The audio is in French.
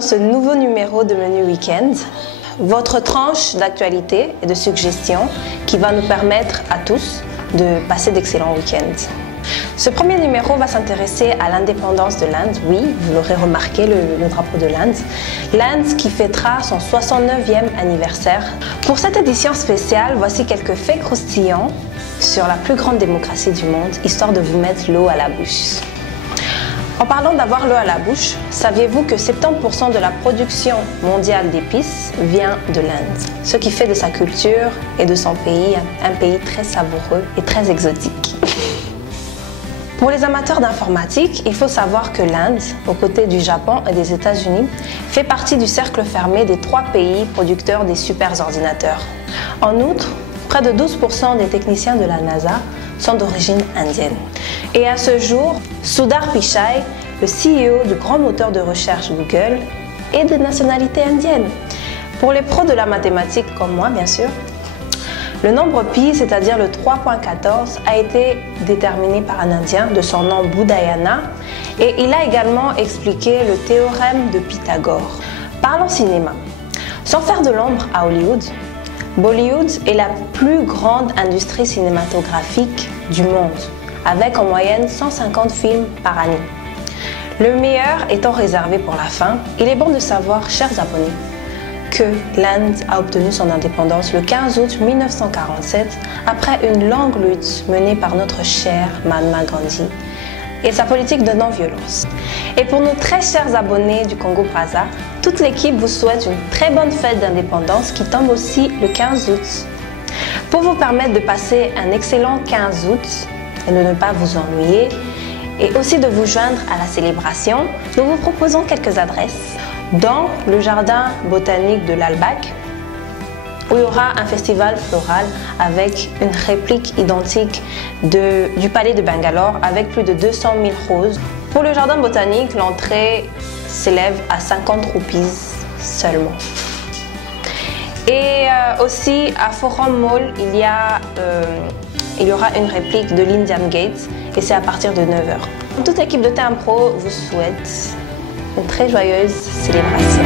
dans ce nouveau numéro de Menu Week-end, votre tranche d'actualité et de suggestions qui va nous permettre à tous de passer d'excellents week-ends. Ce premier numéro va s'intéresser à l'indépendance de l'Inde. Oui, vous l'aurez remarqué, le drapeau de l'Inde. L'Inde qui fêtera son 69e anniversaire. Pour cette édition spéciale, voici quelques faits croustillants sur la plus grande démocratie du monde, histoire de vous mettre l'eau à la bouche. En parlant d'avoir l'eau à la bouche, saviez-vous que 70% de la production mondiale d'épices vient de l'Inde, ce qui fait de sa culture et de son pays un pays très savoureux et très exotique. Pour les amateurs d'informatique, il faut savoir que l'Inde, aux côtés du Japon et des États-Unis, fait partie du cercle fermé des 3 pays producteurs des superordinateurs. En outre, près de 12% des techniciens de la NASA sont d'origine indienne. Et à ce jour, Sundar Pichai, le CEO du grand moteur de recherche Google, est de nationalité indienne. Pour les pros de la mathématique comme moi, bien sûr, le nombre pi, c'est-à-dire le 3.14, a été déterminé par un Indien de son nom Budayana et il a également expliqué le théorème de Pythagore. Parlons cinéma. Sans faire de l'ombre à Hollywood, Bollywood est la plus grande industrie cinématographique du monde, avec en moyenne 150 films par année. Le meilleur étant réservé pour la fin, il est bon de savoir, chers abonnés, que l'Inde a obtenu son indépendance le 15 août 1947 après une longue lutte menée par notre cher Mahatma Gandhi et sa politique de non-violence. Et pour nos très chers abonnés du Congo-Brazza, toute l'équipe vous souhaite une très bonne fête d'indépendance qui tombe aussi le 15 août. Pour vous permettre de passer un excellent 15 août et de ne pas vous ennuyer, et aussi de vous joindre à la célébration, nous vous proposons quelques adresses. Dans le jardin botanique de l'Albac, où il y aura un festival floral avec une réplique identique du palais de Bangalore avec plus de 200 000 roses. Pour le jardin botanique, l'entrée s'élève à 50 roupies seulement. Et aussi à Forum Mall, il y aura une réplique de l'Indian Gate et c'est à partir de 9h. Toute l'équipe de T1 Pro vous souhaite une très joyeuse célébration.